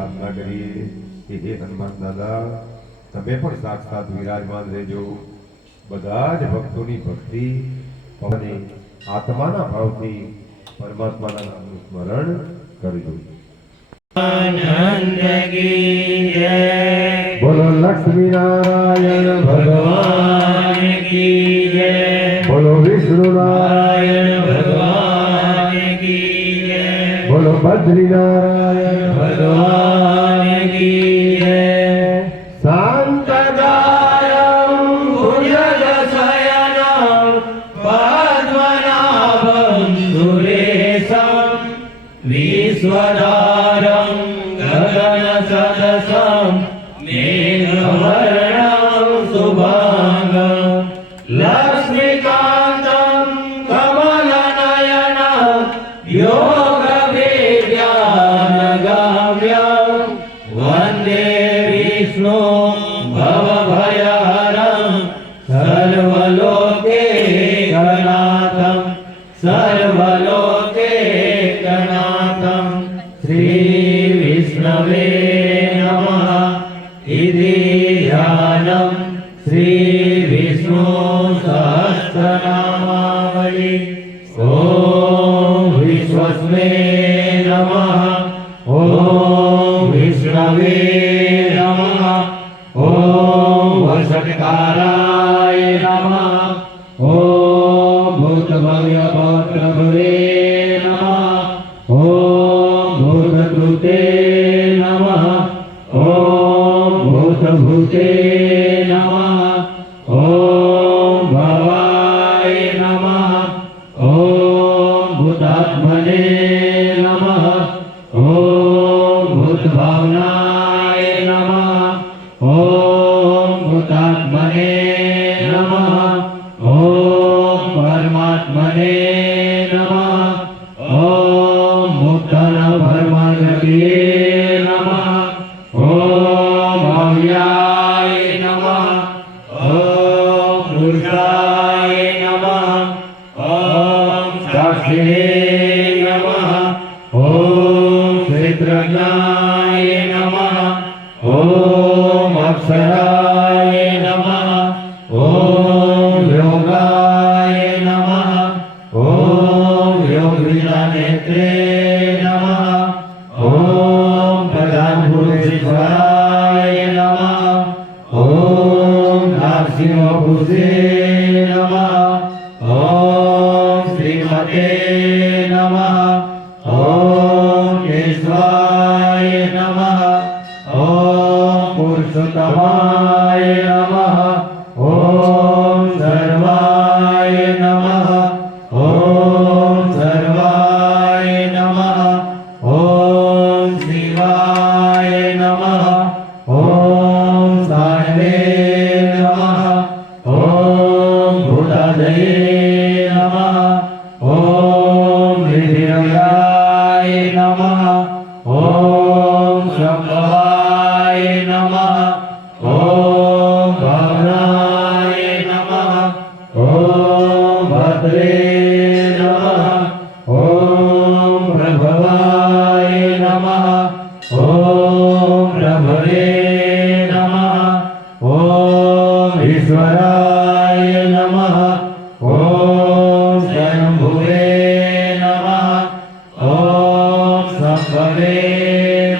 प्रार्थना करिए कि हे हनुमान दादा तमे पण साक्षात विराजमान रहेजो। બધા જ ભક્તોની ભક્તિ અને આત્માના ભાવથી પરમાત્માના નામનું સ્મરણ કરજો। आनंद की जय। बोलो लक्ष्मी नारायण भगवान की जय। बोलो विष्णु नारायण भगवान की जय। बोलो बद्री नारायण भगवान की जय। शांतदायं भुजगशयनं पद्मनाभं सुरेशं विश्वधारं गगनसदसं मेघवर्णं शुभांगं लक्ष्मीकान्तं कमलनयनं योगविज्ञानगम्यं वन्दे विष्णु भवभयहरं सर्वलोकैकनाथं सर्वलोकैकनाथं श्रीविष्णवे नमः। इति ध्यानं श्रीविष्णु सहस्रनामावली। ॐ विश्वस्मै नमः। ॐ विष्णवे नमः। ॐ वषट्काराय नमः। ॐ भूतभव्यभद्रभवे नमः। ॐ भूतकृते नमः। ॐ भूतभूते नमः। ॐ भवाय नमः। ॐ भूतात्मने नमः। ॐ भूतभावनाय नमः। ॐ भूतात्मने नमः। ॐ परमात्मने नमः। ॐ मुक्तनभर्मगते नमः। ॐ भव्याय नमः। ॐ पुरुषाय नमः। ॐ साक्षिणे नमः। ॐ क्षेत्रज्ञाय नमः। ॐ अक्षराय नमः। ॐ योगाय नमः। ॐ योगिनेत्रे नमः। ॐ प्रधानपुरुषेश्वराय नमः। ॐ नरसिंहभूषे नमः। ॐ श्रीमते नमः। ॐ केशवाय नमः। ॐ पुरुषोत्तमाय नमः। ॐ सर्वाय नमः। ॐ सर्वाय नमः। ॐ शिवाय नमः। ॐ साण्वे नमः। ॐ भूतादये नमः। ॐ हृदयाय नमः। ॐ शम्भवाय नमः। ॐ भावनाय नमः। ॐ भद्रे नमः। ॐ प्रभवाय नमः। ॐ प्रभवे